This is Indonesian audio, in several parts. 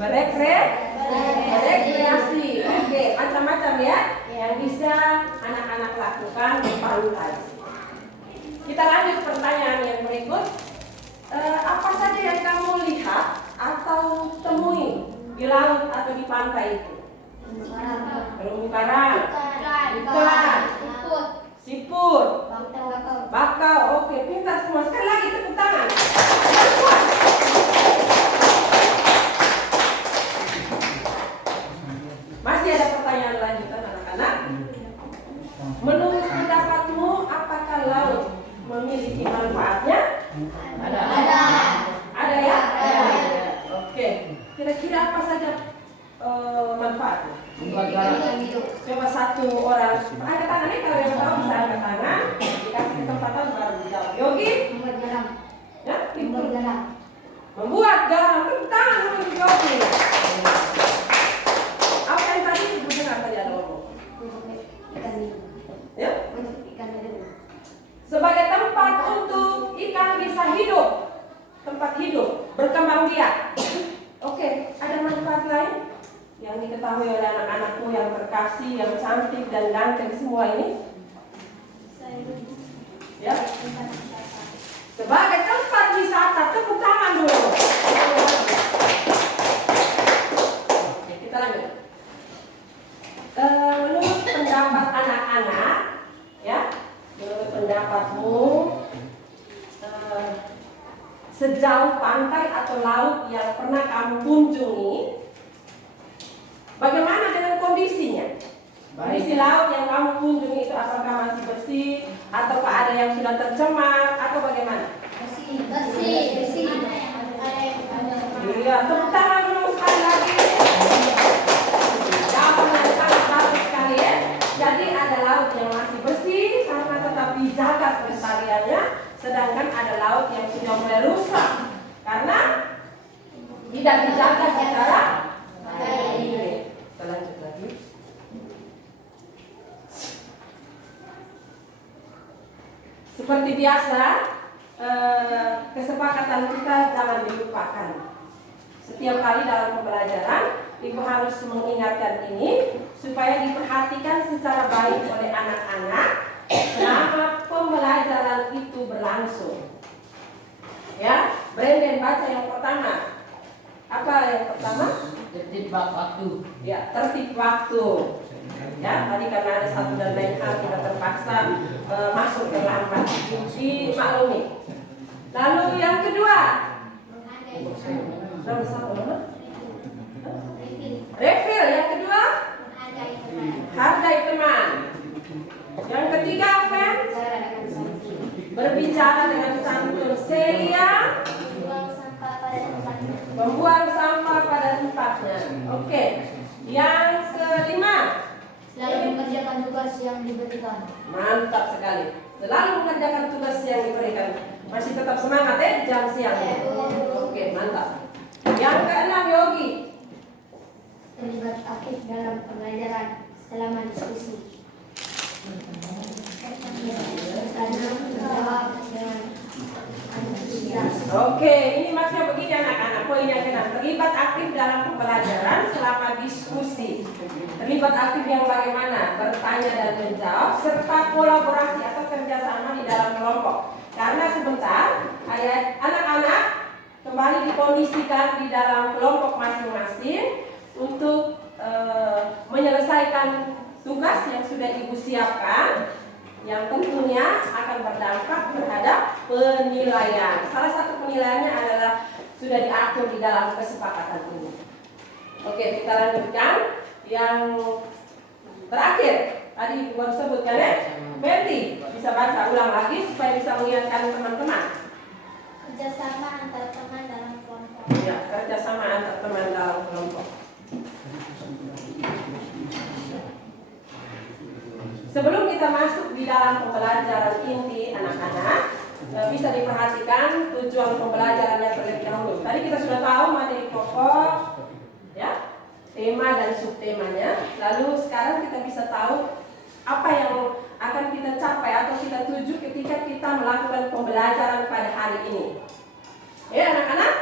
Berekreasi. Oke, macam-macam ya yang bisa anak-anak lakukan di pantai. Kita lanjut pertanyaan yang berikut. Apa saja yang kamu lihat atau temui di laut atau di pantai itu? Terumbu karang, ikan, siput, bakau. Oke, pintar semua. Sekali lagi tepuk tangan. Masih ada pertanyaan lanjutan anak-anak? Menurut pendapatmu, apakah laut memiliki manfaatnya? Ada ya? Ada. Oke. Kira-kira apa saja manfaatnya? Coba satu orang angkat tangannya, kalau yang tahu bisa angkat tangan. Dikasih kesempatan baru dijawab. Yogi? Ya? Membuat garam. Tepuk tangan untuk Yogi. Apa yang tadi disebut benar tadi ada ngomong? Ya? Sebagai tempat untuk ikan bisa hidup, tempat hidup, berkembang biak. Oke, ada manfaat lain yang diketahui oleh anak-anakmu yang terkasih, yang cantik dan ganteng semua ini? Ya. Sebagai tempat wisata, tepuk tangan dulu. Oke, kita lanjut. Menurut pendapat anak-anak, ya, menurut pendapatmu, sejauh pantai atau laut yang pernah kamu kunjungi, bagaimana dengan kondisinya? Kondisi laut yang kamu kunjungi itu apakah masih bersih, ataukah ada yang sudah tercemar, atau bagaimana? Bersih. Iya, tepuk tangan dulu sekali lagi. Jawabannya sangat bagus sekali ya. Jadi ada laut yang masih bersih karena tetap dijaga kelestariannya, sedangkan ada laut yang sudah mulai rusak karena tidak dijaga secara baik. Kita lanjut lagi. Seperti biasa, kesepakatan kita jangan dilupakan. Setiap kali dalam pembelajaran, Ibu harus mengingatkan ini supaya diperhatikan secara baik oleh anak-anak selama pembelajaran itu berlangsung. Ya, Brandon baca yang pertama. Apa yang pertama? Tertib waktu. Ya, tertib waktu. Ya, tadi karena ada satu dan lain hal kita terpaksa masuk terlambat. Dimaklumi. Lalu yang kedua, refill. Yang kedua, hargai teman. Yang ketiga, Fen, berbicara dengan santun. Celia, membuang sampah pada tempatnya. Oke. Yang kelima, Selalu mengerjakan tugas yang diberikan. mantap sekali. Selalu mengerjakan tugas yang diberikan. Masih tetap semangat ya di jam siang. Oke, mantap. Yang keenam, Yogi. Terlibat aktif dalam pembelajaran selama diskusi. Oke, ini maksudnya begini anak-anak. Poin yang keenam, terlibat aktif dalam pembelajaran selama diskusi. Terlibat aktif yang bagaimana? Bertanya dan menjawab serta kolaborasi atau kerjasama di dalam kelompok. Karena sebentar, anak-anak kembali dikondisikan di dalam kelompok masing-masing untuk menyelesaikan tugas yang sudah Ibu siapkan, yang tentunya akan berdampak terhadap penilaian. Salah satu penilaiannya adalah sudah diatur di dalam kesepakatan ini. Oke, kita lanjutkan. Yang terakhir, tadi Ibu baru sebutkan ya, Berti bisa baca ulang lagi supaya bisa mengingatkan teman-teman. Kerjasama antar teman dalam kelompok. Ya, kerjasama antar teman dalam kelompok. Sebelum kita masuk di dalam pembelajaran inti anak-anak, bisa diperhatikan tujuan pembelajarannya terlebih dahulu. Tadi kita sudah tahu materi pokok, ya, tema dan subtemanya. Lalu sekarang kita bisa tahu apa yang akan kita capai atau kita tuju ketika kita melakukan pembelajaran pada hari ini. Ya anak-anak,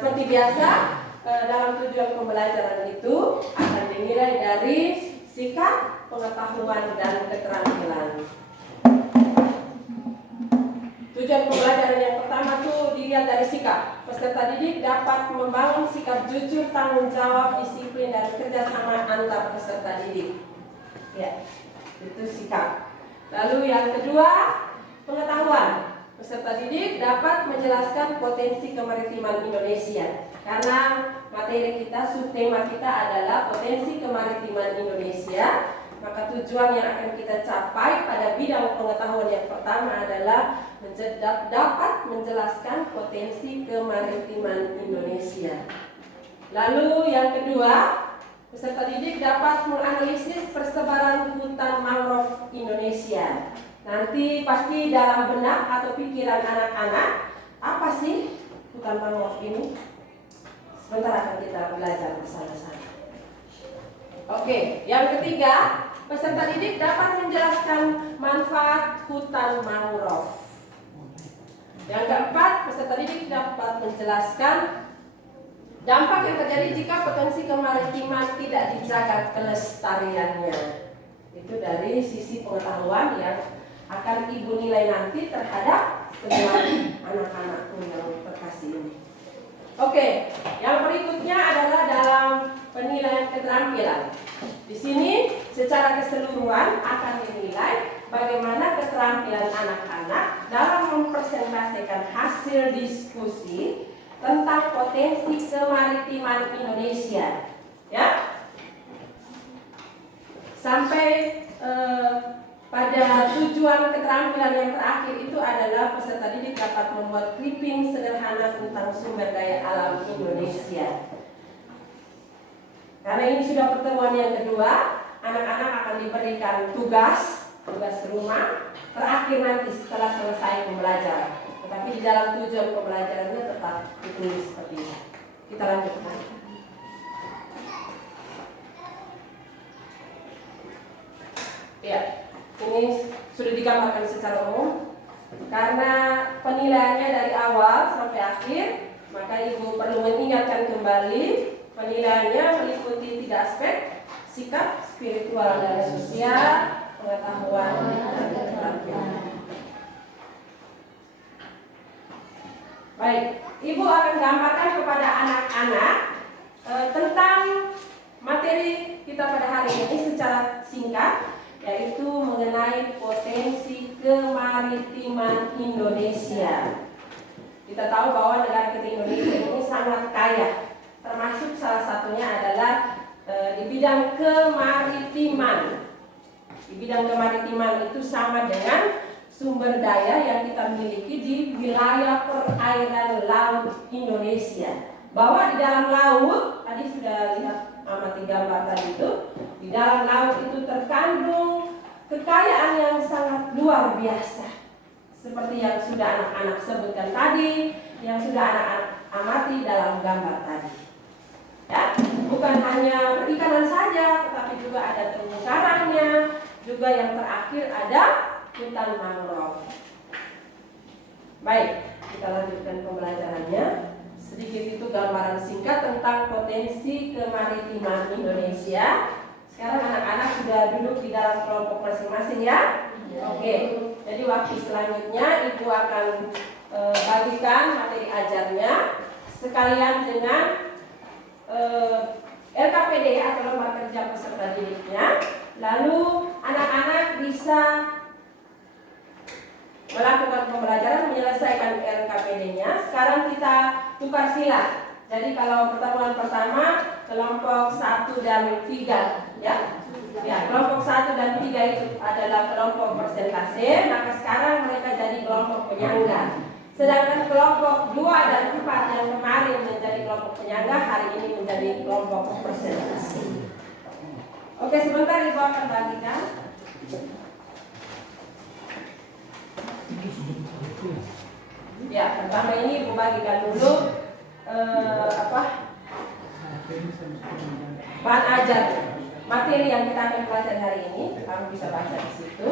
seperti biasa dalam tujuan pembelajaran itu akan dinilai dari sikap, pengetahuan, dan keterampilan. Tujuan pembelajaran yang pertama tuh dilihat dari sikap. Peserta didik dapat membangun sikap jujur, tanggung jawab, disiplin, dan kerjasama antar peserta didik. Ya, itu sikap. Lalu yang kedua, pengetahuan. Peserta didik dapat menjelaskan potensi kemaritiman Indonesia. Karena materi kita, subtema kita adalah potensi kemaritiman Indonesia, maka tujuan yang akan kita capai pada bidang pengetahuan yang pertama adalah dapat menjelaskan potensi kemaritiman Indonesia. Lalu yang kedua, peserta didik dapat menganalisis persebaran hutan mangrove Indonesia. Nanti pasti dalam benak atau pikiran anak-anak, apa sih hutan mangrove ini? Sebentar akan kita belajar bersama-sama. Oke, yang ketiga, peserta didik dapat menjelaskan manfaat hutan mangrove. Yang keempat, peserta didik dapat menjelaskan dampak yang terjadi jika potensi kemaritiman tidak dijaga kelestariannya. Itu dari sisi pengetahuan yang akan ibu nilai nanti terhadap semua anak-anakku yang terkasih ini. Oke, yang berikutnya adalah dalam penilaian keterampilan. Di sini secara keseluruhan akan dinilai bagaimana keterampilan anak-anak dalam mempresentasikan hasil diskusi tentang potensi kemaritiman Indonesia, ya. Sampai pada tujuan keterampilan yang terakhir itu adalah peserta didik dapat membuat clipping sederhana tentang sumber daya alam Indonesia. Karena ini sudah pertemuan yang kedua, anak-anak akan diberikan tugas rumah terakhir nanti setelah selesai pembelajaran. Tetapi di dalam tujuan pembelajarannya tetap ditulis seperti ini. Kita lanjutkan. Ya, ini sudah digambarkan secara umum. Karena penilaiannya dari awal sampai akhir, maka ibu perlu mengingatkan kembali penilaiannya meliputi 3 aspek: sikap, spiritual, dan sosial, pengetahuan, dan keterampilan. Baik, ibu akan gambarkan kepada anak-anak tentang materi kita pada hari ini secara singkat, yaitu mengenai potensi kemaritiman Indonesia. Kita tahu bahwa negara kita Indonesia ini sangat kaya, termasuk salah satunya adalah di bidang kemaritiman. Di bidang kemaritiman itu sama dengan sumber daya yang kita miliki di wilayah perairan laut Indonesia. Bahwa di dalam laut, tadi sudah lihat amati gambar tadi itu, di dalam laut itu terkandung kekayaan yang sangat luar biasa. Seperti yang sudah anak-anak sebutkan tadi, yang sudah anak-anak amati dalam gambar tadi. Ya, bukan hanya perikanan saja, tetapi juga ada terumbu karangnya, juga yang terakhir ada hutan mangrove. Baik, kita lanjutkan pembelajarannya. Sedikit itu gambaran singkat tentang potensi kemaritiman Indonesia. Sekarang anak-anak sudah duduk di dalam kelompok masing-masing, ya? Oke, jadi waktu selanjutnya ibu akan bagikan materi ajarnya sekalian dengan LKPD atau lembar kerja peserta didiknya. Lalu anak-anak bisa melakukan pembelajaran, menyelesaikan LKPD-nya. Sekarang kita tukar sila. Jadi kalau pertemuan pertama kelompok 1 dan 3, ya. Ya, kelompok 1 dan 3 itu adalah kelompok persentase, maka sekarang mereka jadi kelompok penyangga. Sedangkan kelompok 2 dan 4 yang kemarin menjadi kelompok penyangga, hari ini menjadi kelompok persentase. Oke, sebentar ibu akan bagikan. Ya, pertama ini ibu bagikan dulu bahan ajar, materi yang kita akan pelajari hari ini. Kamu bisa baca di situ.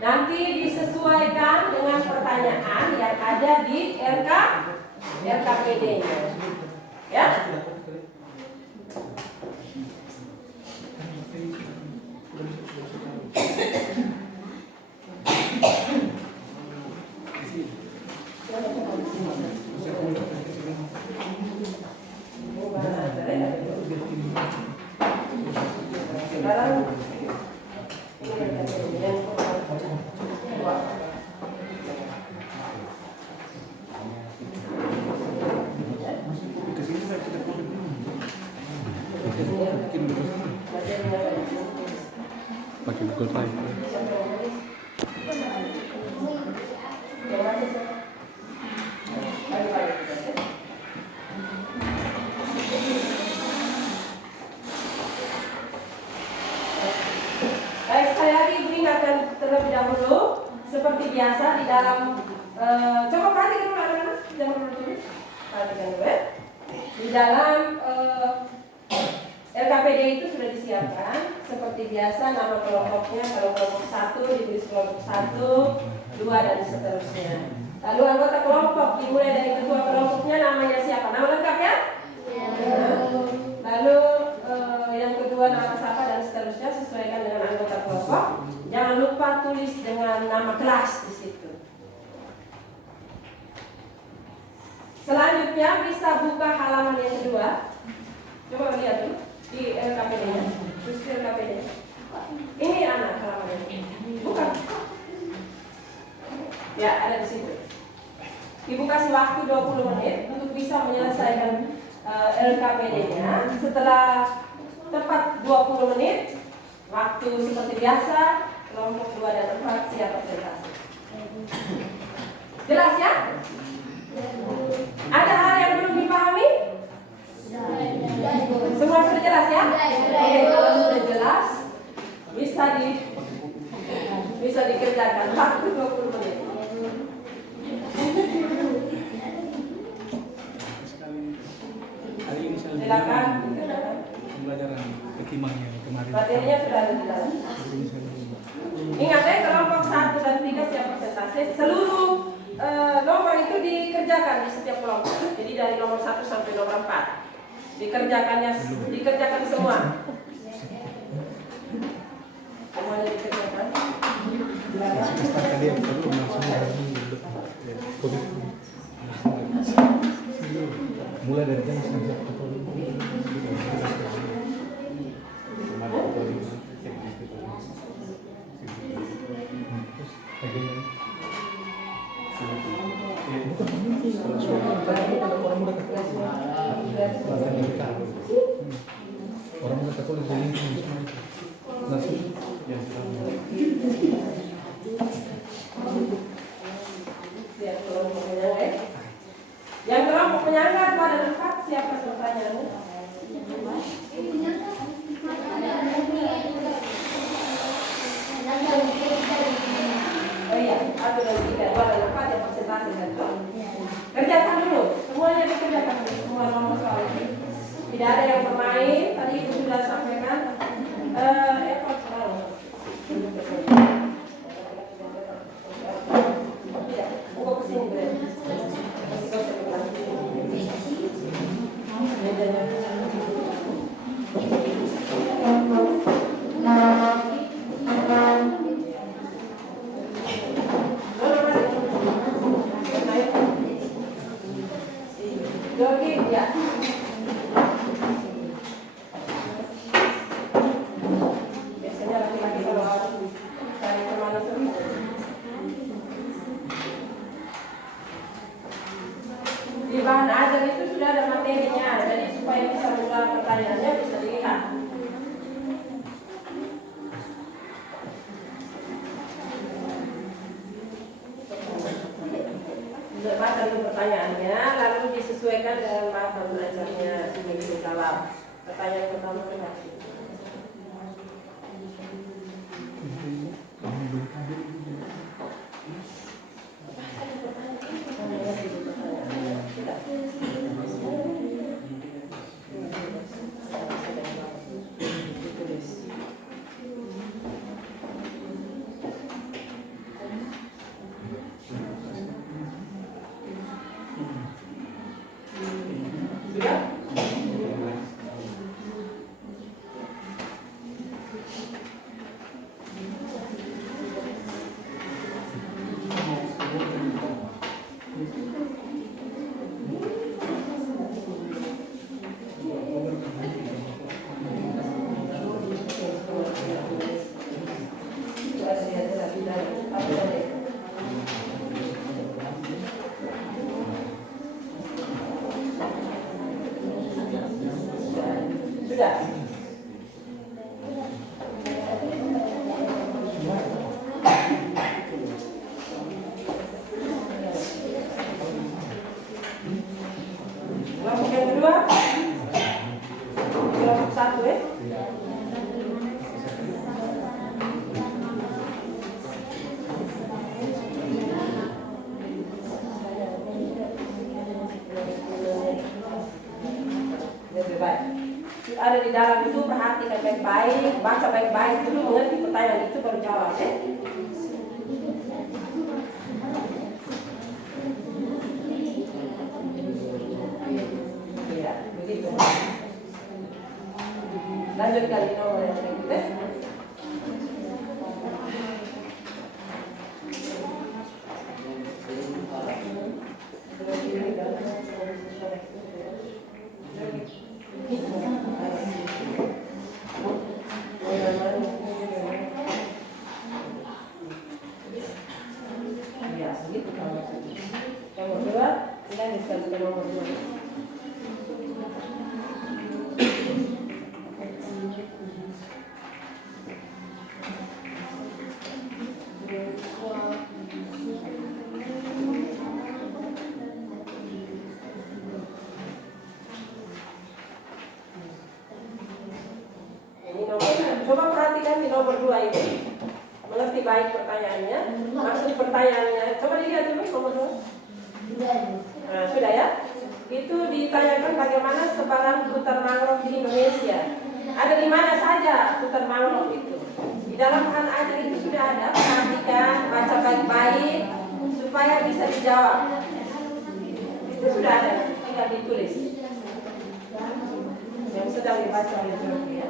Nanti disesuaikan dengan pertanyaan yang ada di LKPD-nya. Ya. Sekarang pakai Google Drive. Baik, sekali lagi Ibu ingatkan terlebih dahulu seperti biasa di dalam coba perhatikan dulu anak-anak, jangan dulu tulis, perhatikan dulu ya. Di dalam LKPD itu sudah disiapkan seperti biasa nama kelompoknya, kalau kelompok 1 ditulis kelompok 1, 2 dan seterusnya. Lalu anggota kelompok dimulai dari ketua kelompoknya namanya siapa? Nama lengkap ya? Lalu yang kedua nama siapa dan seterusnya sesuaikan dengan anggota kelompok. Jangan lupa tulis dengan nama kelas di situ. Selanjutnya bisa buka halaman yang kedua. Coba lihat tuh di LKPD-nya. Terus di LKPD-nya. Ini anak halamannya. Bukan. Ya, ada di situ. Ibu kasih waktu 20 menit untuk bisa menyelesaikan LKPD-nya. Setelah tepat 20 menit, waktu seperti biasa, kelompok 2 dan 4 siap presentasi. Jelas ya? Ada hal yang belum dipahami? Semua sudah jelas ya? Oke, kalau sudah jelas, bisa dikerjakan waktu 20 menit. Silakan. Pembelajaran ketimangnya kemarin. Materinya sudah ada di dalam. Ingat ya, kelompok 1 dan 3 siap presentasi. Seluruh nomor itu dikerjakan di setiap kelompok. Jadi dari nomor 1 sampai nomor 4 dikerjakan semua. Semuanya dikerjakan. Tadi yang perlu langsung mulai dari jam 9. Orang udah tertulis di sini nasi yang kelompok penyangga 2 dan 4 siapa pertanyaannya? Oh iya, 1 dan 3, 2 dan 4 yang presentasi kan? Kerjakan dulu, semuanya dikerjakan dulu, semua nomor soal ini. Tidak ada yang bermain, tadi Ibu sudah sampaikan. Ekor selalu. Tidak, buka ke sini boleh. Jogi, ya. Biasanya laki-laki kalau cari kemana tuh? Di bahan ajar itu sudah ada materinya, jadi supaya bisa mengulang pertanyaannya bisa dilihat. Baca dulu pertanyaannya, lalu disesuaikan dengan bahan belajarnya sebagai dijawab. Pertanyaan pertama berhasil. Sudah? Sudah. Kelompok yang kedua, kelompok 1 ya. Lebih baik. Ada di dalam itu perhatikan baik-baik, baca baik-baik dulu, mengerti pertanyaan itu baru jawab ya. Iya, begitu. Lanjut kali nomor yang berikutnya. Ya, begitu kalau nomor 2, kita disebutkan nomor 2. Ini nomor, coba perhatikan di nomor 2 ini. Mengerti baik pertanyaannya, maksud pertanyaannya. Coba dilihat dulu nomor 2. Nah, sudah ya. Itu ditanyakan bagaimana sebaran hutan mangrove di Indonesia. Ada di mana saja hutan mangrove itu? Di dalam bahan ajar itu sudah ada. Perhatikan, baca baik-baik supaya bisa dijawab. Itu sudah ada, tinggal ditulis. Yang sedang dibaca oleh guru ya.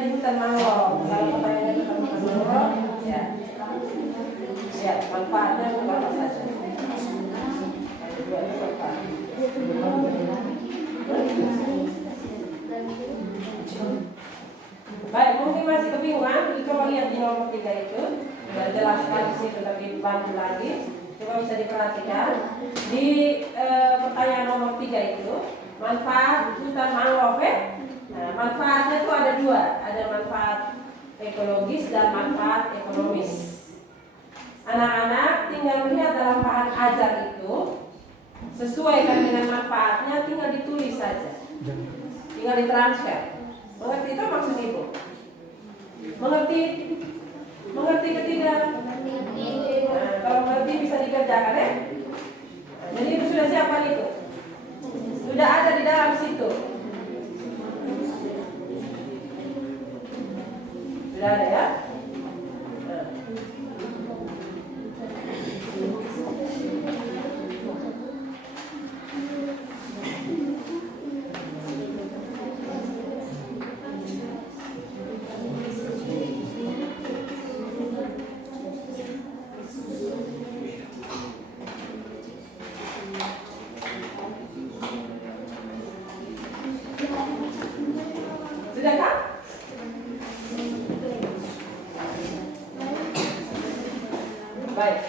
di hutan mangrove. Kalau pertanyaannya di hutan mangrove, ya. Ya, manfaatnya apa saja? Ada dua manfaat. Baik, mungkin masih kebingungan, coba lihat di nomor 3 itu. Sudah jelas sekali di situ, tapi bantu lagi. Coba bisa diperhatikan. Di pertanyaan nomor 3 itu, manfaat hutan mangrove. Nah, manfaatnya itu ada dua, ada manfaat ekologis dan manfaat ekonomis. Anak-anak tinggal melihat dalam bahan ajar itu, sesuaikan dengan manfaatnya, tinggal ditulis saja, tinggal ditransfer. Mengerti itu maksud ibu? Mengerti? Mengerti ketiga? Nah, kalau mengerti bisa dikerjakan ya? Nah, jadi itu sudah siapa itu? Sudah ada di dalam situ. Sudah ada ya? Nah. Sudah kan? Baik.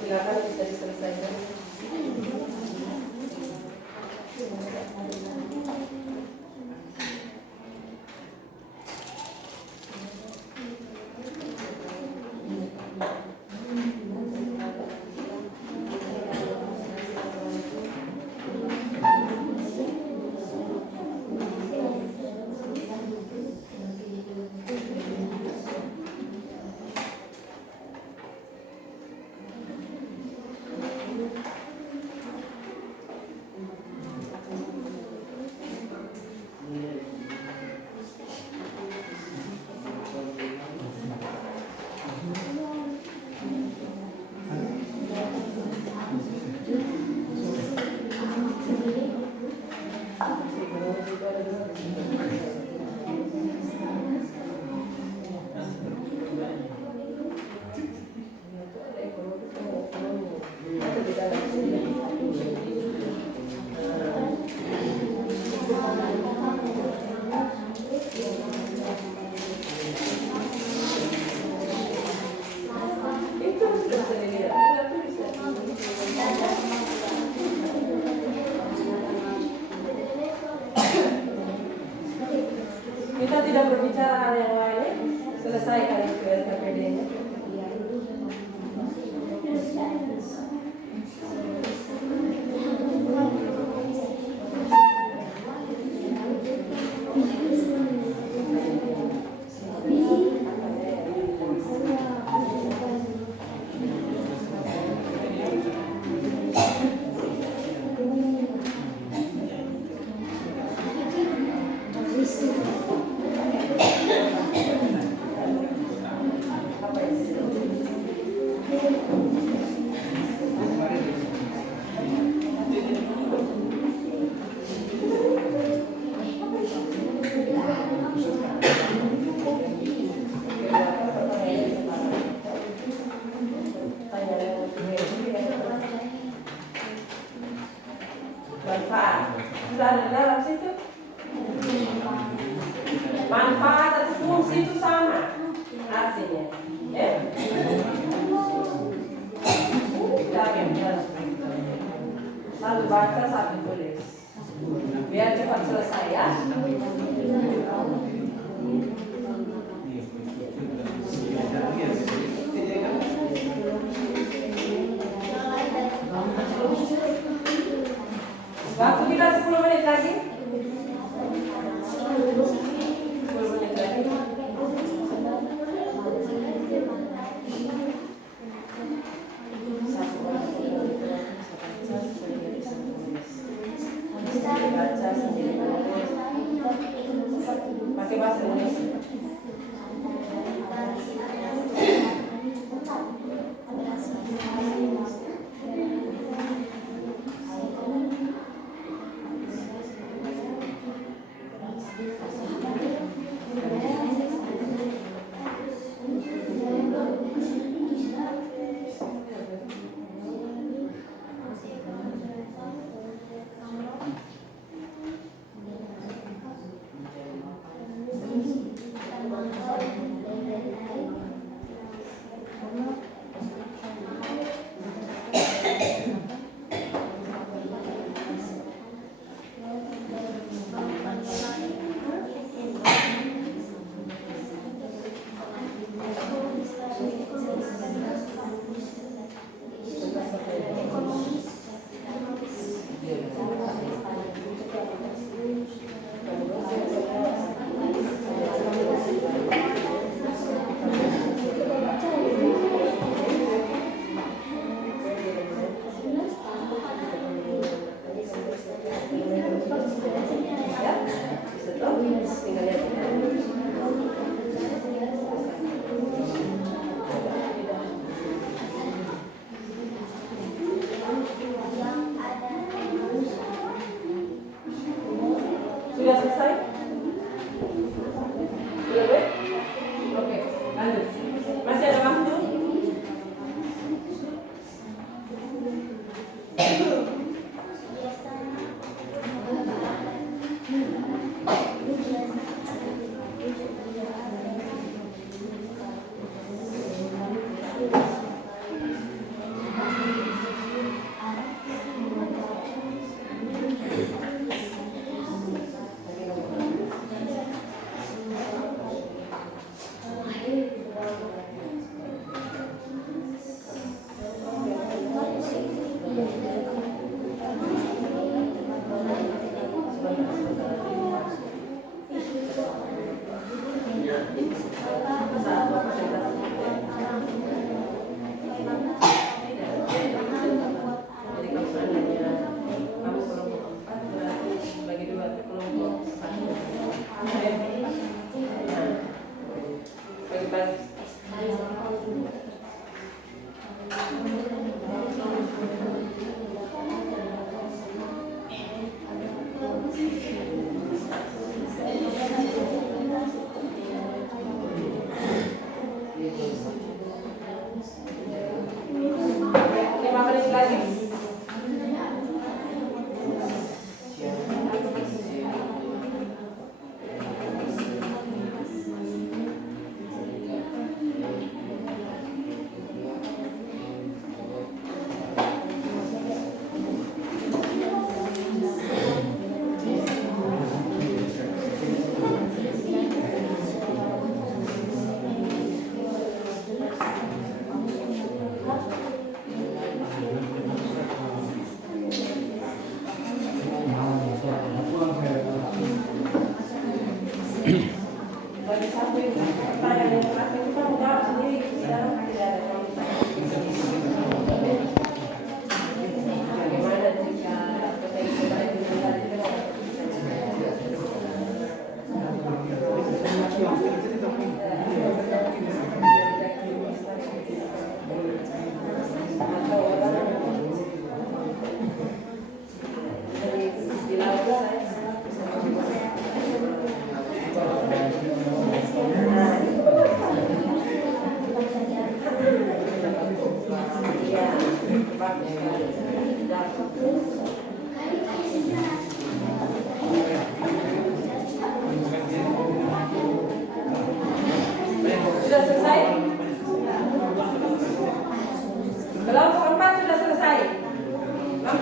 Silakan bisa diselesaikan. Kita tidak berbicara hal yang lain, selesaikan itu RKPD-nya. Manfaat sudah ada di dalam situ. Manfaat atau fungsi itu sama artinya, ya. Satu baca, satu tulis, biar cepat selesai ya. Waktu kita 10 menit lagi. 10 menit lagi. Baca sendiri. Pakai bahasa Indonesia.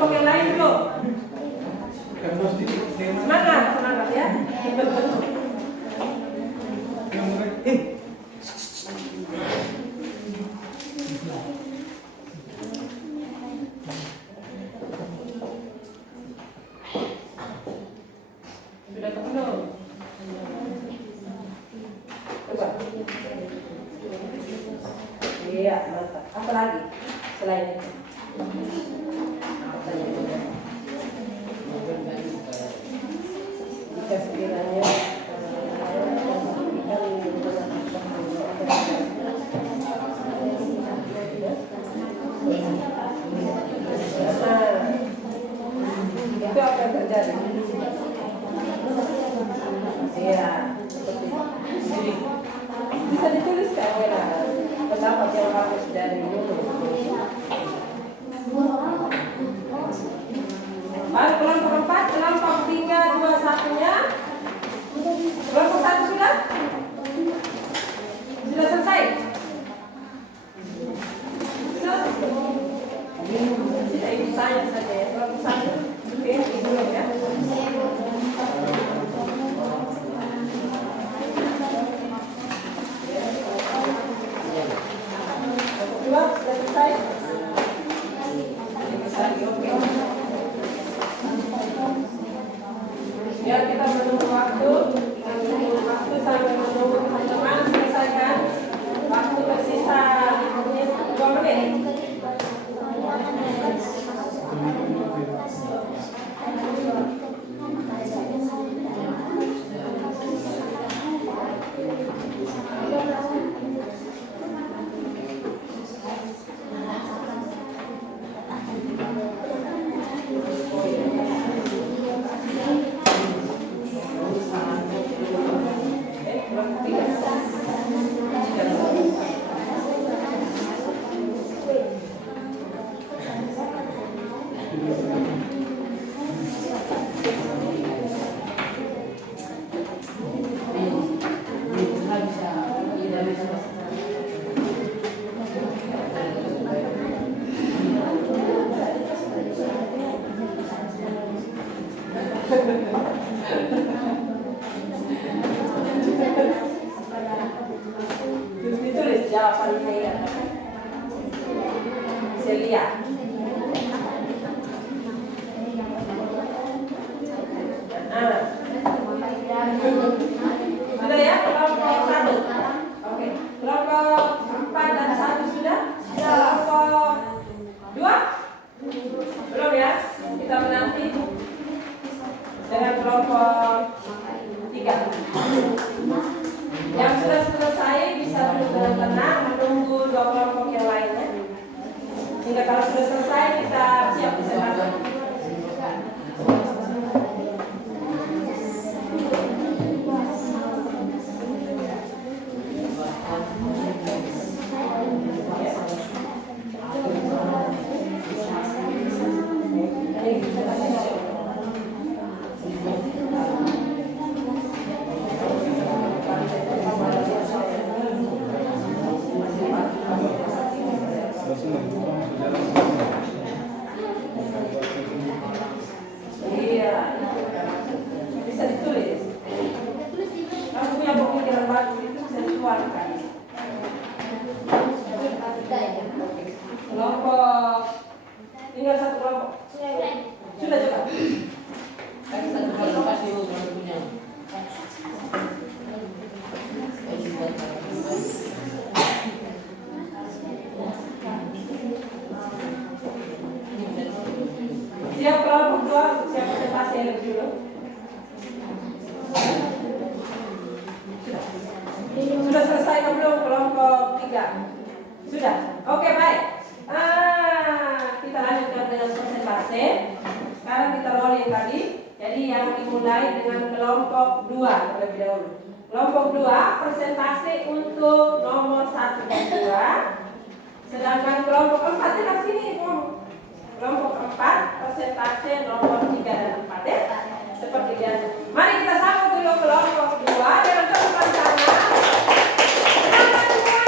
kelompok yang lain dulu. Semangat, semangat ya. Sudah ketemu? Coba. Iya, mantap. Apa lagi selain itu? Jika sekiranya itu apa yang terjadi? Iya, seperti itu. Jadi, bisa dituliskan pendapat yang harus dari dulu. Baru kelompok 4, kelompok 3, 2, 1-nya. Kelompok 1 sudah? Sudah selesai? Sudah? Tidak, ibu tanya saja ya. Kelompok 1. Oke, ibu ya. Sudah selesai? Oke. Ya, kita menunggu waktu sampai menunggu teman-teman selesaikan. Waktu tersisa 2 menit. Ditulis jawaban saya. Celia. Sudah ya, kelompok 1. Oke, kelompok 4 dan 1 sudah. Kelompok 2 belum ya. Kita menanti dengan kelompok 3. Yang sudah selesai bisa duduk tenang menunggu 2 kelompok yang lainnya. Sehingga kalau sudah selesai kita siap presentasi. Iya, bisa ditulis. Kamu punya pemikiran bagus itu bisa dikeluarkan. Kelompok tinggal 1 kelompok. Sudah juga. Kan 1 kelompok pasti punya. Siap kelompok 2 untuk siap presentasi yang dulu. Sudah selesai kan belum kelompok 3? Sudah. Oke, baik. Kita lanjutkan dengan presentasi. Sekarang kita rolling tadi. Jadi yang dimulai dengan kelompok 2 terlebih dahulu. Kelompok 2 presentasi untuk nomor 1 dan 2. Sedangkan kelompok 4 di sini kelompok 4 presentasi nomor 3 dan 4 ya. Seperti biasa. Mari kita sambut dulu kelompok 2 dengan tepuk tangan. Selamat semuanya.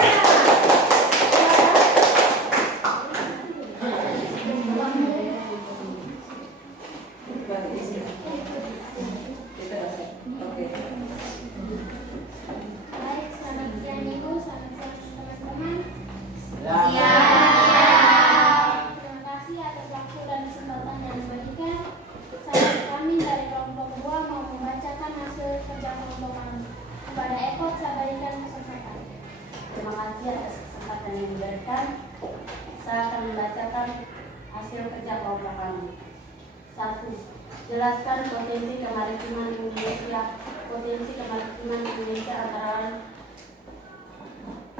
Jelaskan potensi kemaritiman Indonesia. Potensi kemaritiman Indonesia antara lain: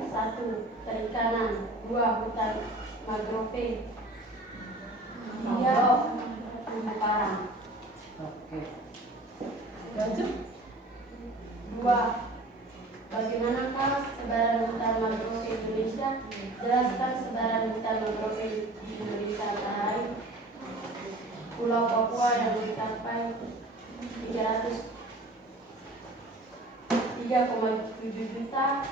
1. Perikanan. 2. Hutan mangrove. 3. Terumbu karang. Oke. Lanjut. 2. Bagaimanakah sebaran hutan mangrove Indonesia? Jelaskan sebaran hutan mangrove di Indonesia antara lain: Pulau Papua yang mencapai 3,7 juta,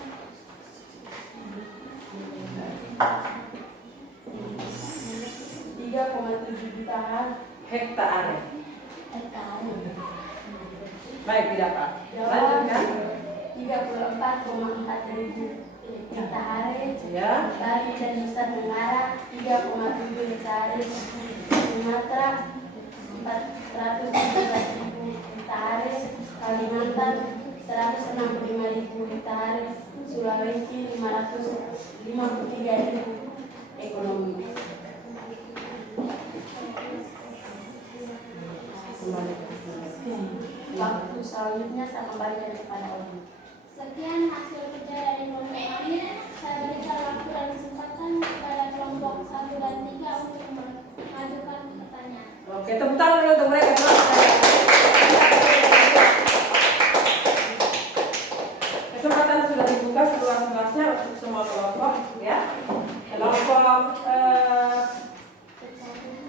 3,7 juta Hektare. hektare. Baik, tidak Pak. Jawa Lanjutkan. 34,4 ribu hektare. Ya. Bali dan Nusa Tenggara 3,7 hektare. Sumatera 417.000 hektare. Kalimantan 165.000 hektare. Sulawesi 553.000 ekonomi. Waktu selanjutnya saya kembalikan kepada Om. Sekian hasil kerja dari kelompok kami. Saya berikan waktu dan kesempatan kepada kelompok 1 dan 3 untuk mengajukan pertanyaan. Oke, tepuk tangan dulu untuk mereka. Kesempatan sudah dibuka seluas-luasnya untuk semua kelompok, ya. Kelompok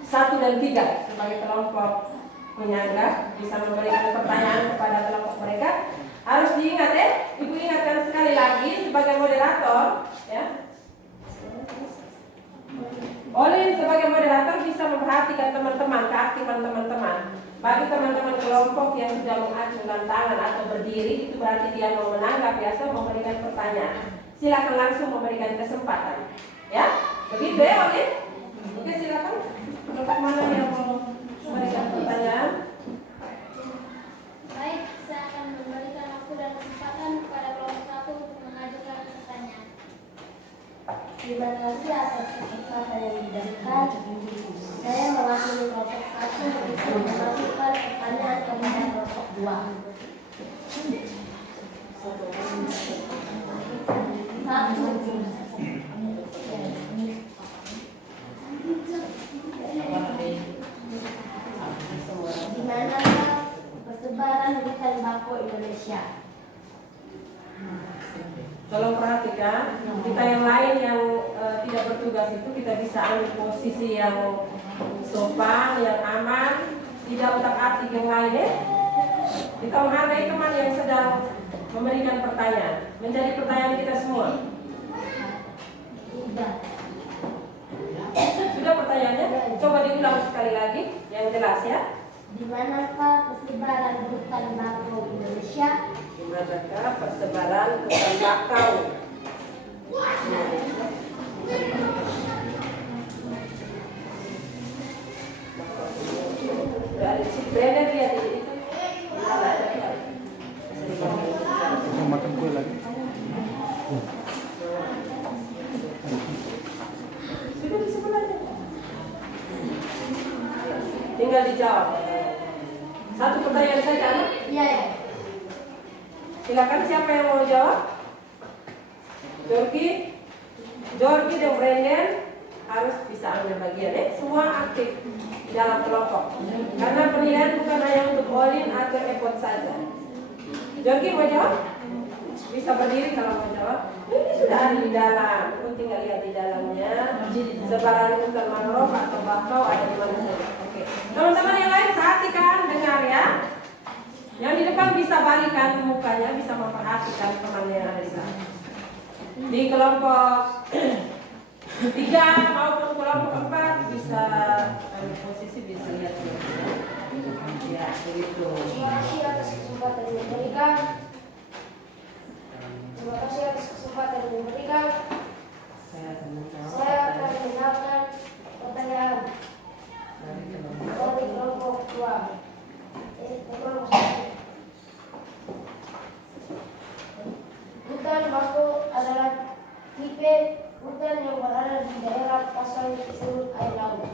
1 dan 3 sebagai kelompok penyangga bisa memberikan pertanyaan kepada kelompok mereka. Harus diingat ya, Ibu ingatkan sekali lagi sebagai moderator, ya. Olin sebagai moderator bisa memperhatikan teman-teman, keaktifan teman-teman. Bagi teman-teman kelompok yang sudah mengacungkan tangan atau berdiri, itu berarti dia mau menanggap, biasa memberikan pertanyaan. Silakan langsung memberikan kesempatan, ya. Begitu ya, Olin? Oke, silakan. Kelompok mana yang mau memberikan pertanyaan? Baik, saya akan memberikan waktu dan kesempatan kepada kelompok 1 untuk mengajukan pertanyaan. Terima kasih atas kesempatan yang diberikan. Saya mewakili kelompok 1 untuk mengajukan pertanyaan kepada kelompok 2. 1. Di manakah persebaran hutan bakau Indonesia? Tolong perhatikan, kita yang lain yang tidak bertugas itu kita bisa ambil posisi yang sopan, yang aman, tidak utak-atik yang lain ya. Kita menghargai teman yang sedang memberikan pertanyaan, menjadi pertanyaan kita semua. Sudah pertanyaannya? Coba diulang sekali lagi, yang jelas ya. Di manakah persebaran hutan bakau Indonesia? Di manakah persebaran hutan bakau? Sudah ada chip blender ya di itu. Mau makan kue lagi? Sudah di sebelahnya. Tinggal dijawab. Satu pertanyaan saja. Iya ya. Silakan siapa yang mau jawab? Jorgi dan Brandon harus bisa ambil bagian ya. Semua aktif di dalam kelompok. Karena penilaian bukan hanya untuk Olin atau Epot saja. Jorgi mau jawab? Bisa berdiri kalau mau jawab. Ini sudah ada di dalam. Aku tinggal lihat di dalamnya. Sebaran hutan mangrove atau bakau ada di mana saja. Oke. Teman-teman yang lain perhatikan, dengar ya. Yang di depan bisa balikan mukanya, bisa memperhatikan teman yang ada di sana. Di kelompok 3 maupun kelompok 4 bisa ambil posisi, bisa lihat ya, begitu. Terima kasih atas kesempatan yang diberikan. Terima kasih atas kesempatan yang diberikan. Saya akan menjawab Saya akan menjawabkan pertanyaan dari dari kelompok 2. Kelompok 1. Hutan bakau adalah tipe hutan yang berada di daerah pasang surut air laut.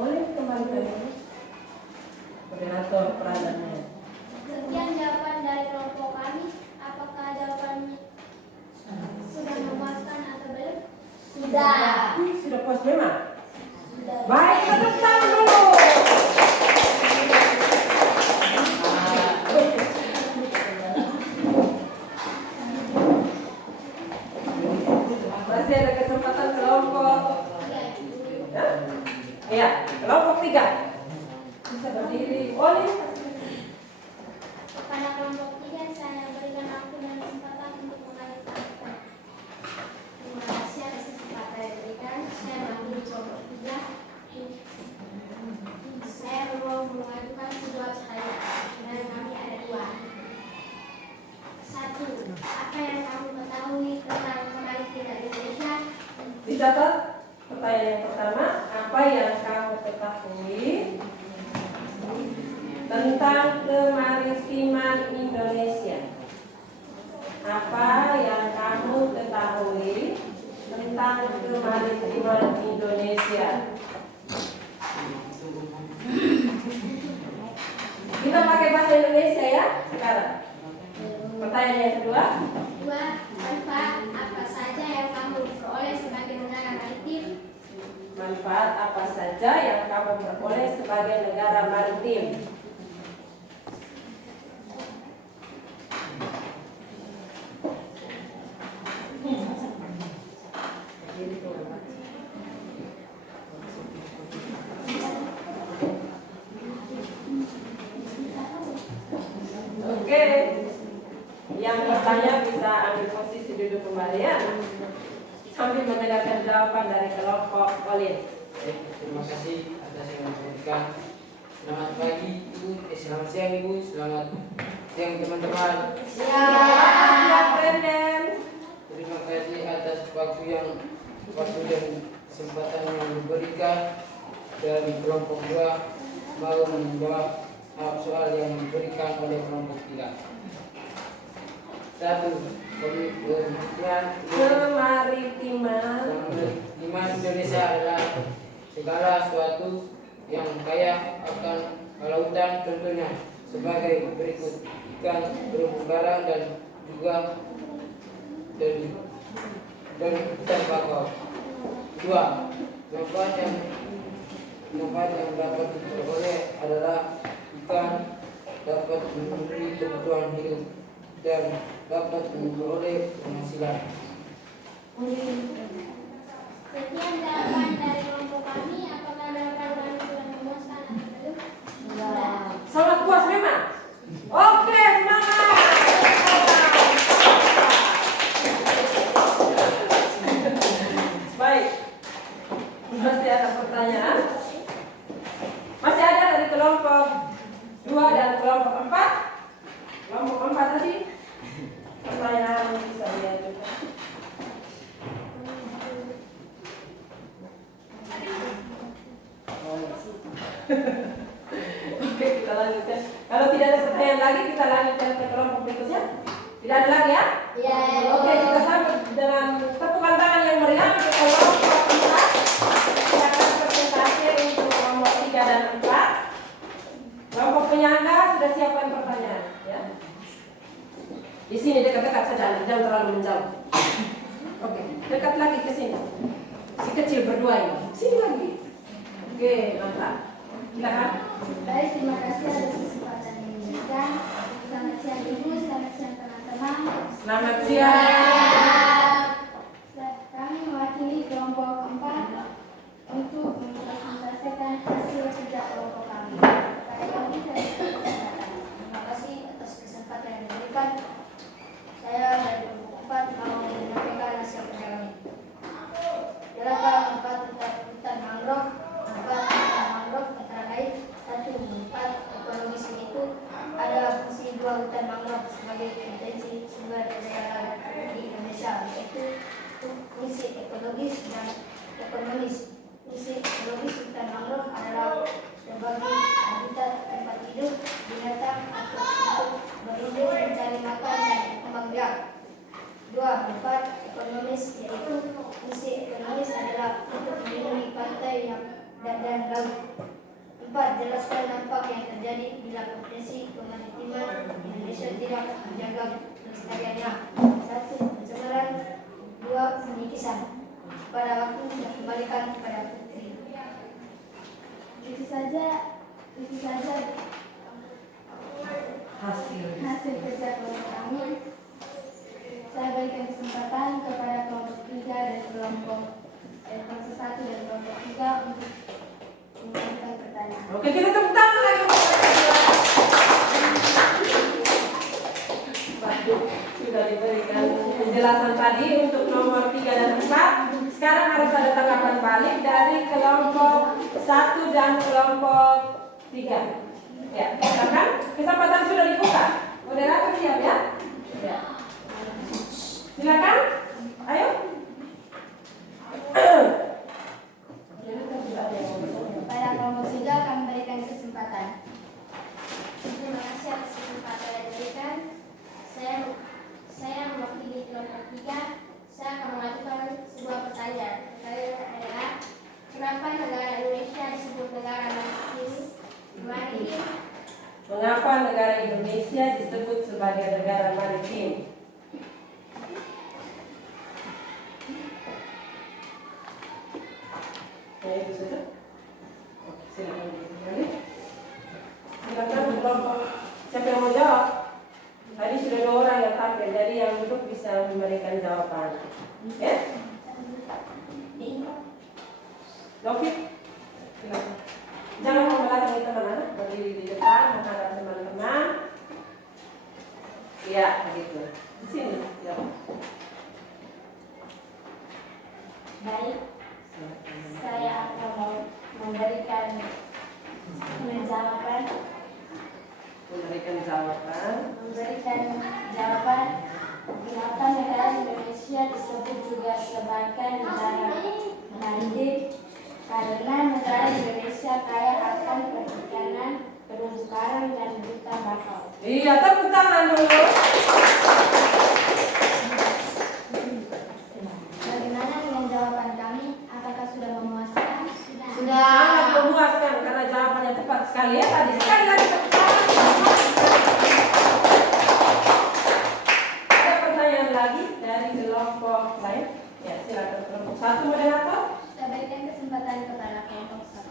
oleh kembali atau peradannya. Sekian jawaban dari kelompok kami. Apakah jawabannya sudah memuaskan atau belum? Sudah. Sudah puas memang? Sudah. Baik, tepuk tangan dulu. Masih ada kesempatan kelompok. Ya? Iya, kelompok 3. Bisa berdiri. Oh, ini. Pada kelompok 3 saya berikan waktu dan kesempatan untuk mengajukan. Terima kasih atas kesempatan yang diberikan. Saya mengambil kelompok 3. Saya mau mengajukan sebuah pertanyaan dan kami ada 2. 1. Apa yang kamu ketahui tentang kembali tinggal Indonesia? Dicatat pertanyaan yang pertama, apa yang kamu ketahui tentang kemaritiman Indonesia? Apa yang kamu ketahui tentang kemaritiman Indonesia? Kita pakai bahasa Indonesia ya sekarang. Pertanyaan yang kedua, 2. Manfaat apa saja yang kamu peroleh sebagai negara maritim? manfaat apa saja yang kamu peroleh sebagai negara maritim? Oke, yang bertanya bisa ambil posisi duduk kembali ya, sambil mendengarkan jawaban dari kelompok Olin. Terima kasih atas yang diberikan. Selamat pagi Ibu, selamat siang Ibu, selamat siang teman-teman. Siap, Brandon. Terima kasih atas waktu dan kesempatan yang diberikan dari kelompok 2 mau menjawab soal yang diberikan oleh kelompok 3. 1. Kemaritiman Indonesia adalah segala sesuatu yang kaya akan kelautan, contohnya sebagai berikut: ikan, terumbu karang, dan juga dan hutan bakau. 2. Manfaat yang dapat diperoleh adalah ikan dapat memenuhi kebutuhan hidup dan dapat memperoleh penghasilan. Sekian jawaban dari kelompok kami. Apakah jawaban kami sudah memuaskan atau belum? Sudah. sangat puas memang. Oke, semangat. Baik. Masih ada pertanyaan? Masih ada dari kelompok 2 dan kelompok 4? Kelompok 4 tadi? Pertanyaan bisa diajukan. Oke, kita lanjutkan. Kalau tidak ada pertanyaan lagi, kita lanjutkan ke kelompok berikutnya. Tidak ada lagi ya? Ya. Oke, kita sambut dengan tepukan tangan yang meriah untuk kelompok 4. Silakan presentasi untuk kelompok 3 dan 4. Kelompok penyangga sudah siapkan pertanyaan, ya. Di sini dekat-dekat saja, jangan terlalu menjauh. Oke, dekat lagi ke sini. Si kecil berdua ini. Sini lagi. Oke, mantap. Silakan. Baik, terima kasih atas kesempatan yang diberikan. Selamat siang Ibu, selamat siang teman-teman. Selamat siang. Kami mewakili kelompok 4 untuk mempresentasikan hasil kerja kelompok kami. Pada kami saya berikan kesempatan. Terima kasih atas kesempatan yang diberikan. Saya dari kelompok 4 mau menyampaikan hasil kerja kami. Dalam manfaat hutan mangrove, manfaat hutan mangrove antara lain: 1. Manfaat ekologis, yaitu ada fungsi 2 hutan mangrove sebagai potensi sumber daya laut di Indonesia, yaitu fungsi ekologis dan ekonomis. Fungsi ekologis hutan mangrove adalah sebagai habitat tempat hidup binatang atau untuk berlindung, mencari makan, dan berkembang biak. 2. Manfaat ekonomis, yaitu fungsi ekonomis adalah untuk melindungi pantai dan laut. 4. 4. Jelaskan dampak yang terjadi bila potensi kemaritiman Indonesia tidak menjaga kelestariannya. 1. Pencemaran. 2. Penyikisan. Pada waktu yang kembalikan kepada Putri. Itu saja hasil kerja kelompok kami. Saya berikan kesempatan kepada kelompok 3 dan kelompok 1 dan kelompok 3 untuk mengajukan pertanyaan. Oke, kita tepuk tangan lagi. Sudah diberikan penjelasan tadi untuk nomor 3 dan 4. Sekarang harus ada tanggapan balik dari kelompok 1 dan kelompok 3. Ya, silakan. Kesempatan sudah dibuka. Moderator siap ya? Ya. Silakan. Ayo. Pada kelompok 3 kami berikan kesempatan. Terima kasih atas kesempatan yang diberikan. Saya mewakili kelompok 3. Saya akan mengajukan sebuah pertanyaan. Pertanyaannya adalah, kenapa negara Indonesia disebut negara maritim? Mengapa negara Indonesia disebut sebagai negara maritim? Ya, itu sudah. Oke, silakan kembali. Silakan kelompok. Siapa yang mau jawab? Tadi sudah 2 orang yang tampil, jadi yang duduk bisa memberikan jawaban. Ya? Lovit, silakan. Jangan membelakangi teman-teman, berdiri di depan, menghadap teman-teman. Ya, begitu. Di sini, ya. Baik, saya akan memberikan jawaban. Kenapa negara Indonesia disebut juga sebagai negara maritim? Karena negara Indonesia kaya akan perikanan, terumbu karang, dan hutan bakau. Iya, tepuk tangan dulu. Bagaimana dengan jawaban kami? Apakah sudah memuaskan? Sangat memuaskan karena jawabannya tepat sekali ya tadi. Sekali lagi tepuk tangan. Ada pertanyaan lagi dari kelompok lain? Ya, silakan kelompok 1 moderator. Saya berikan kesempatan kepada kelompok 1.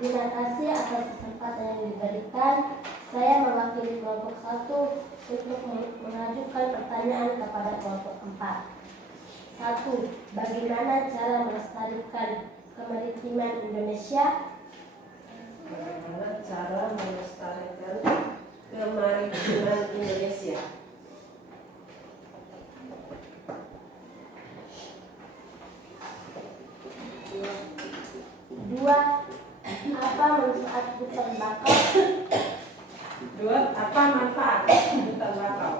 Terima kasih atas kesempatan yang diberikan. Saya mewakili kelompok 1 untuk mengajukan pertanyaan kepada kelompok 4. 1. Bagaimana cara melestarikan kemaritiman Indonesia? Bagaimana cara melestarikan kemaritiman Indonesia? Dua, apa manfaat hutan bakau? 2. Apa manfaat hutan bakau?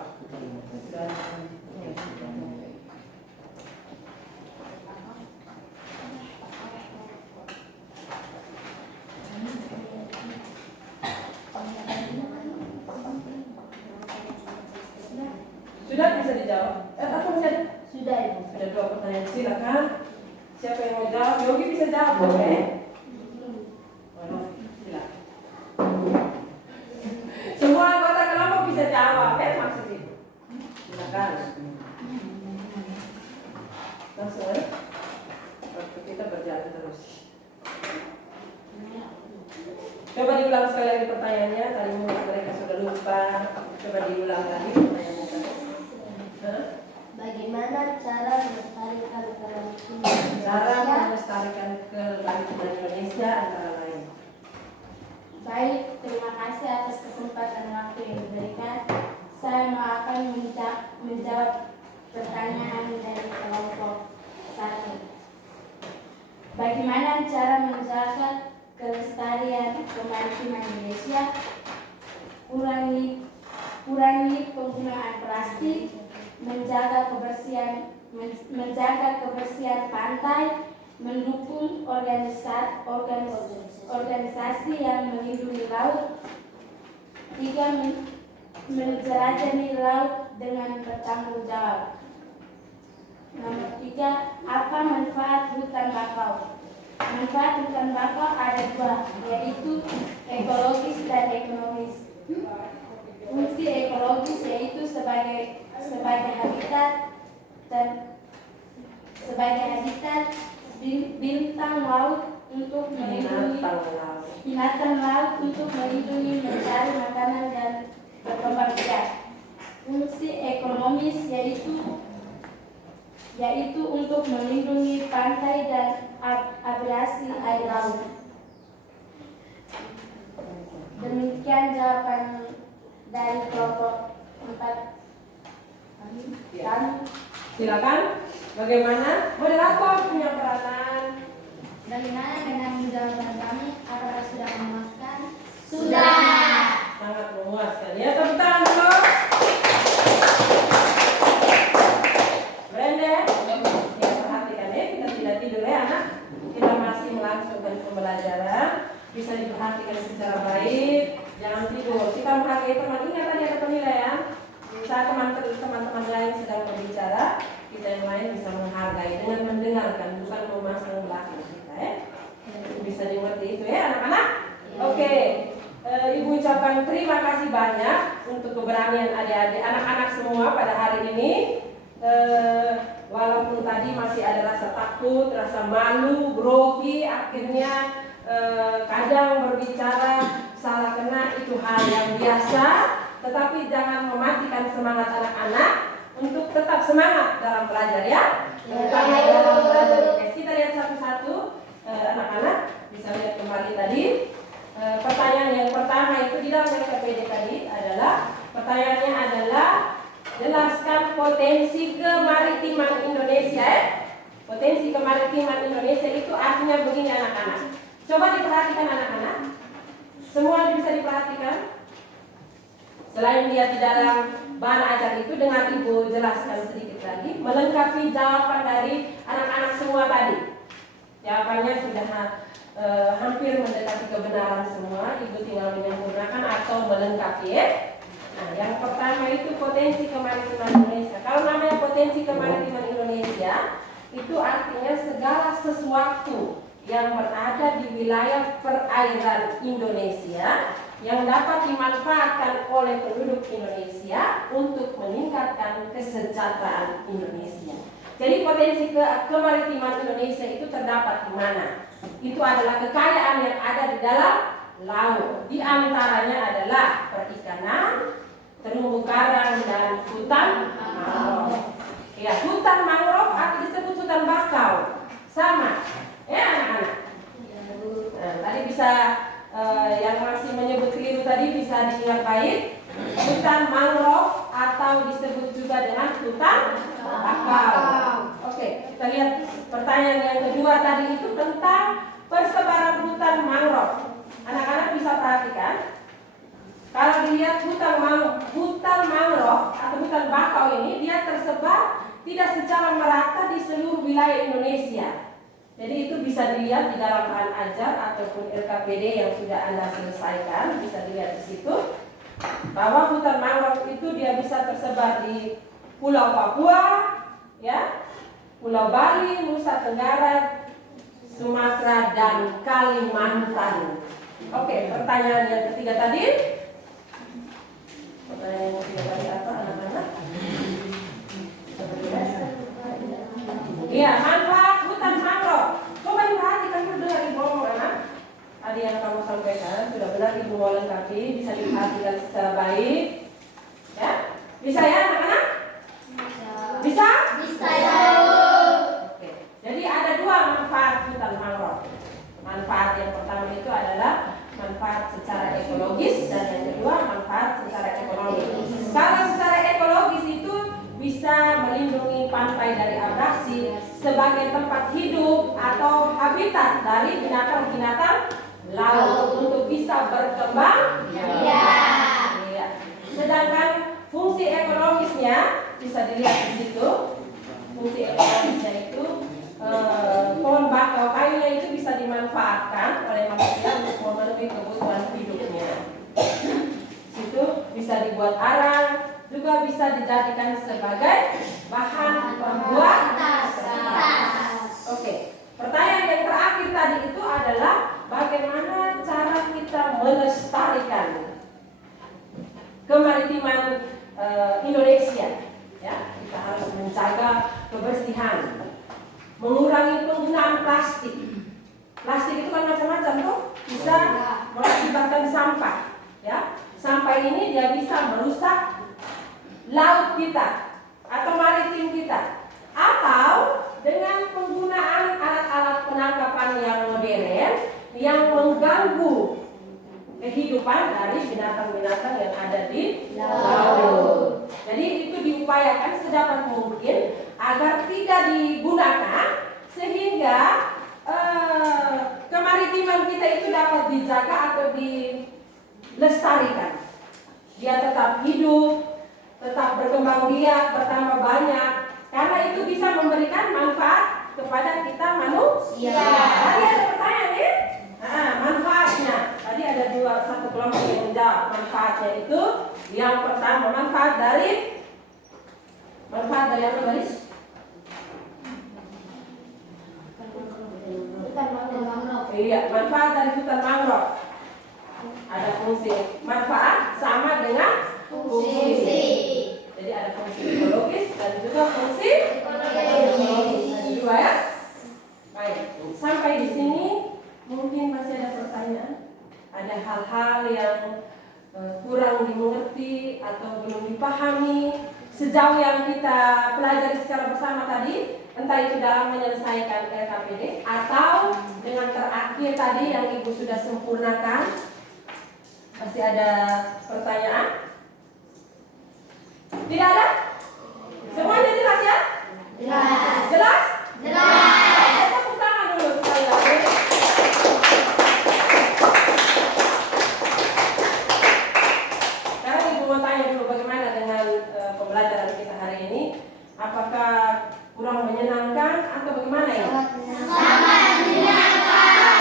Sudah bisa dijawab? Atau masih ada? Sudah, Ibu. Ada 2 pertanyaan, silakan. Siapa yang mau jawab? Yogi bisa jawab, oke? Silakan. Semua anggota kelompok bisa jawab, ya maksud itu. Silakan. Langsung ya. Waktu kita berjalan terus. Coba diulang sekali lagi pertanyaannya. Tadi mungkin mereka sudah lupa. Coba diulang lagi pertanyaannya. Bagaimana cara melestarikan kemaritiman Cara Indonesia? melestarikan kemaritiman Indonesia antara lain. Baik, terima kasih atas kesempatan waktu yang diberikan. Saya akan menjawab pertanyaan dari kelompok 1. Bagaimana cara menjaga kelestarian kemaritiman Indonesia? Kurangi penggunaan plastik, menjaga kebersihan pantai, mendukung organisasi yang melindungi laut. 3. Menjelajahi laut dengan bertanggung jawab. Nomor 3, apa manfaat hutan bakau? Manfaat hutan bakau ada dua, yaitu ekologis dan ekonomis. Fungsi ekologis yaitu sebagai habitat dan bintang laut untuk melindungi binatang laut untuk melindungi, mencari makanan dan berkembang biak. Fungsi ekonomis yaitu untuk melindungi pantai dan abrasi air laut. Demikian jawaban dari kelompok 4 kami. Silakan. Bagaimana? Moderator punya peranan. Bagaimana dengan jawaban kami? Apakah sudah memuaskan? Sangat memuaskan. Ya, tepuk tangan dulu. Brenda, ya perhatikan ya, kita tidak tidur ya anak. Kita masih melangsungkan pembelajaran. Bisa diperhatikan secara baik. Jangan tidur. Kita menghargai teman. Ingat tadi ada penilaian. Saat teman-teman lain sedang berbicara, kita yang lain bisa menghargai dengan mendengarkan, bukan memasang belakang kita ya. Bisa dimengerti itu ya anak-anak? Oke. Ibu ucapkan terima kasih banyak untuk keberanian adik-adik anak-anak semua pada hari ini. Walaupun tadi masih ada rasa takut, rasa malu, grogi, akhirnya kadang berbicara salah kena, itu hal yang biasa. Tetapi jangan mematikan semangat anak-anak untuk tetap semangat dalam belajar ya. Terutama dalam belajar. Oke, kita lihat satu-satu anak-anak bisa lihat kembali tadi. Pertanyaan yang pertama itu di dalam LKPD tadi adalah pertanyaannya adalah jelaskan potensi kemaritiman Indonesia. Potensi kemaritiman Indonesia itu artinya begini anak-anak. Coba diperhatikan anak-anak. Semua bisa diperhatikan. Selain dia di dalam bahan ajar itu, dengan Ibu jelaskan sedikit lagi melengkapi jawaban dari anak-anak semua tadi. Jawabannya sudah hampir mendekati kebenaran semua. Ibu tinggal menyempurnakan atau melengkapi ya. Nah, yang pertama itu potensi kemaritiman Indonesia. Kalau namanya potensi kemaritiman Indonesia, itu artinya segala sesuatu yang berada di wilayah perairan Indonesia yang dapat dimanfaatkan oleh penduduk Indonesia untuk meningkatkan kesejahteraan Indonesia. Jadi potensi kemaritiman Indonesia itu terdapat di mana? Itu adalah kekayaan yang ada di dalam laut. Di antaranya adalah perikanan, terumbu karang dan hutan mangrove. Ya, hutan mangrove atau disebut hutan bakau. Sama. Ya anak-anak. Nah, tadi bisa yang masih menyebut keliru tadi bisa diingat baik. Hutan mangrove atau disebut juga dengan hutan bakau. Oke, kita lihat pertanyaan yang kedua tadi itu tentang persebaran hutan mangrove. Anak-anak bisa perhatikan. Kalau dilihat hutan mangrove atau hutan bakau ini, dia tersebar tidak secara merata di seluruh wilayah Indonesia. Jadi itu bisa dilihat di dalam bahan ajar ataupun LKPD yang sudah Anda selesaikan, bisa dilihat di situ bahwa hutan mangrove itu dia bisa tersebar di Pulau Papua, ya, Pulau Bali, Nusa Tenggara, Sumatera dan Kalimantan. Oke, pertanyaan yang ketiga tadi. Pertanyaan yang ketiga tadi apa anak-anak? Iya, manfaat hutan mangrove. Coba diperhatikan dulu dengan Ibu ngomong anak. Tadi yang kamu sampaikan sudah benar Ibu mau lengkapi, bisa diperhatikan secara baik. Ya, bisa ya anak-anak? Bisa? Bisa ya. Oke. Jadi ada dua manfaat hutan mangrove. Manfaat yang pertama itu adalah manfaat secara ekologis dan yang kedua manfaat secara ekonomi. Kalau secara ekologis itu bisa melindungi pantai dari abrasi sebagai tempat hidup atau habitat dari binatang-binatang laut untuk bisa berkembang. Iya. Sedangkan fungsi ekonomisnya bisa dilihat di situ. Fungsi ekonomisnya itu pohon bakau kayunya itu bisa dimanfaatkan oleh manusia untuk memenuhi kebutuhan hidupnya. Situ bisa dibuat arang, juga bisa dijadikan sebagai bahan pembuat kertas. Oke, pertanyaan yang terakhir tadi itu adalah bagaimana cara kita melestarikan kemaritiman Indonesia. Ya, kita harus menjaga kebersihan, mengurangi penggunaan plastik. Plastik itu kan macam-macam tuh, bisa mengakibatkan sampah. Ya, sampah ini dia bisa merusak laut kita atau maritim kita, atau dengan penggunaan alat-alat penangkapan yang modern yang mengganggu kehidupan dari binatang-binatang yang ada di laut. Jadi itu diupayakan sedapat mungkin agar tidak digunakan sehingga kemaritiman kita itu dapat dijaga atau dilestarikan. Dia tetap hidup, tetap berkembang biak, bertambah banyak, karena itu bisa memberikan manfaat kepada kita manusia. Tadi ada pertanyaan ya? Nah, manfaatnya. Tadi ada satu kelompok yang menjawab manfaatnya itu. Yang pertama, manfaat dari apa guys? Iya, manfaat dari hutan mangrove. Ada fungsi. Manfaat sama dengan fungsi. Jadi ada fungsi ekologis dan juga fungsi ekonomis. Ada dua ya. Baik, sampai di sini mungkin masih ada pertanyaan. Ada hal-hal yang kurang dimengerti atau belum dipahami sejauh yang kita pelajari secara bersama tadi, entah itu dalam menyelesaikan LKPD atau dengan terakhir tadi yang Ibu sudah sempurnakan. Masih ada pertanyaan? Tidak ada? Semuanya jelas ya? Jelas. Jelas? Jelas. Tepuk tangan dulu sekali lagi. Sekarang Ibu mau tanya dulu bagaimana dengan pembelajaran kita hari ini. Apakah kurang menyenangkan atau bagaimana ya? Sangat menyenangkan.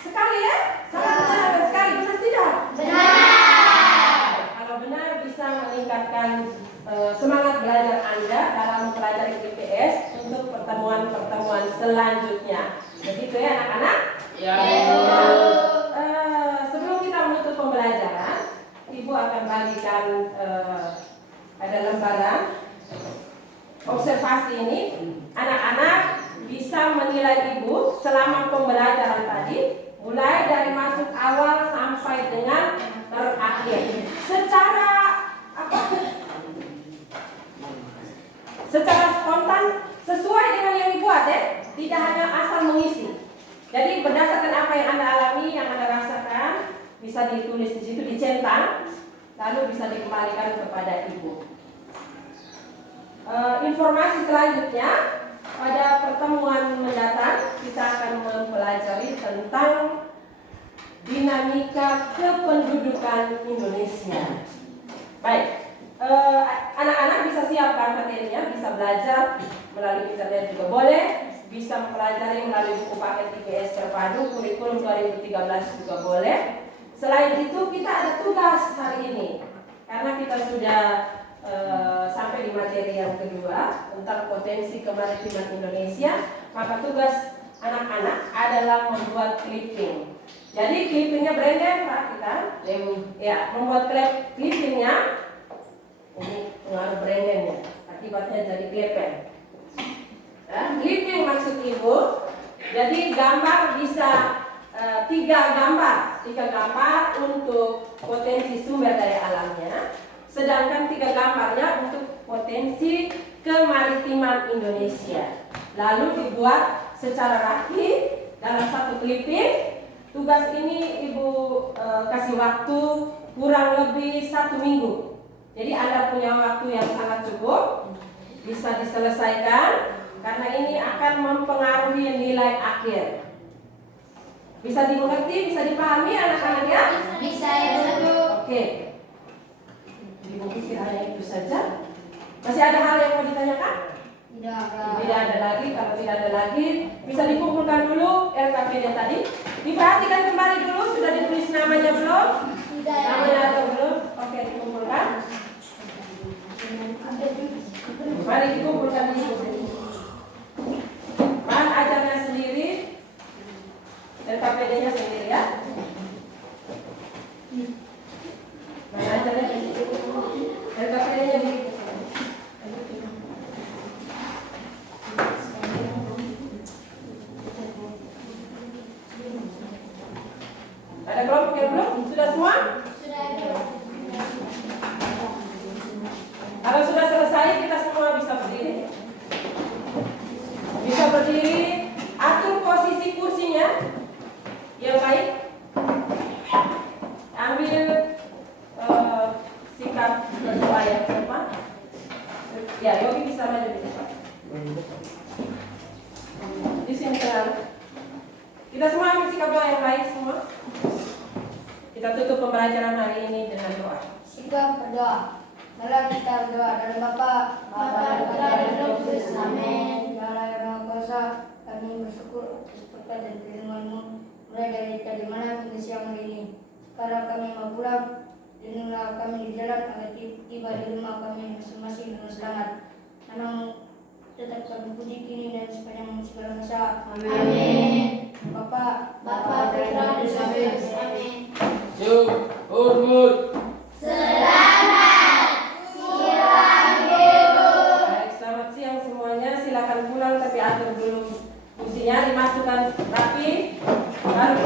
Sekali ya? Sangat menyenangkan sekali, benar tidak? Benar. Kalau benar bisa meningkatkan semangat belajar Anda dalam mempelajari IPS untuk pertemuan-pertemuan selanjutnya. Begitu ya anak-anak? Ya. Sebelum kita menutup pembelajaran, Ibu akan bagikan ada lembaran observasi ini. Anak-anak bisa menilai Ibu selama pembelajaran tadi, mulai dari masuk awal sampai dengan terakhir. Secara spontan sesuai dengan yang dibuat ya, tidak hanya asal mengisi. Jadi berdasarkan apa yang Anda alami, yang Anda rasakan, bisa ditulis di situ, dicentang, lalu bisa dikembalikan kepada Ibu. Informasi selanjutnya pada pertemuan mendatang kita akan mempelajari tentang dinamika kependudukan Indonesia. Baik. Anak-anak bisa siapkan materinya, bisa belajar melalui internet juga boleh, bisa mempelajari melalui buku paket IPS terpadu kurikulum 2013 juga boleh. Selain itu kita ada tugas hari ini, karena kita sudah sampai di materi yang kedua tentang potensi kemaritiman Indonesia, maka tugas anak-anak adalah membuat clipping. Jadi clippingnya Brandon, perhatikan ya, membuat clippingnya. Ini pengaruh Brandon ya, akibatnya jadi klepen. Clipping maksud Ibu, jadi gambar bisa 3 gambar untuk potensi sumber daya alamnya, sedangkan 3 gambarnya untuk potensi kemaritiman Indonesia. Lalu dibuat secara rapi dalam satu clipping. Tugas ini Ibu kasih waktu kurang lebih 1 minggu. Jadi Anda punya waktu yang sangat cukup, bisa diselesaikan, karena ini akan mempengaruhi nilai akhir. Bisa dimengerti, bisa dipahami anak-anak ya? Bisa ya Bu. Oke. Ibu pikir hanya itu saja. Masih ada hal yang mau ditanyakan? Tidak ada lagi. Kalau tidak ada lagi, bisa dikumpulkan dulu LKPD tadi. Diperhatikan kembali dulu, sudah ditulis namanya belum? Sudah. Namanya ada belum? Oke, dikumpulkan. Mari dikumpulkan di sini. Bahan ajarnya sendiri Mana aja deh. LKPD-nya di ada kelompok yang belum? Sudah semua? Kalau sudah selesai, kita semua bisa berdiri. Bisa berdiri, atur posisi kursinya yang baik. Ambil sikap berdoa yang tepat. Ya, Yogi bisa maju di depan. Di sini tenang. Kita semua ambil sikap doa yang baik semua. Kita tutup pembelajaran hari ini dengan doa. Sikap berdoa. Mari kita berdoa dari Bapa, Putra dan Roh Kudus. Amin. Ya Allah yang Maha Kuasa, kami bersyukur atas berkat dan perlindungan-Mu mulai dari tadi malam hingga siang hari ini. Sekarang kami mau pulang, lindungilah kami di jalan agar tiba di rumah kami masing-masing dengan selamat. Nama-Mu tetap kami puji kini dan sepanjang segala masa. Amin. Bapa, Putra dan Roh Kudus. Amin. Hormat. Baik, selamat siang semuanya. Silakan pulang tapi atur dulu kursinya, dimasukkan rapi. Baru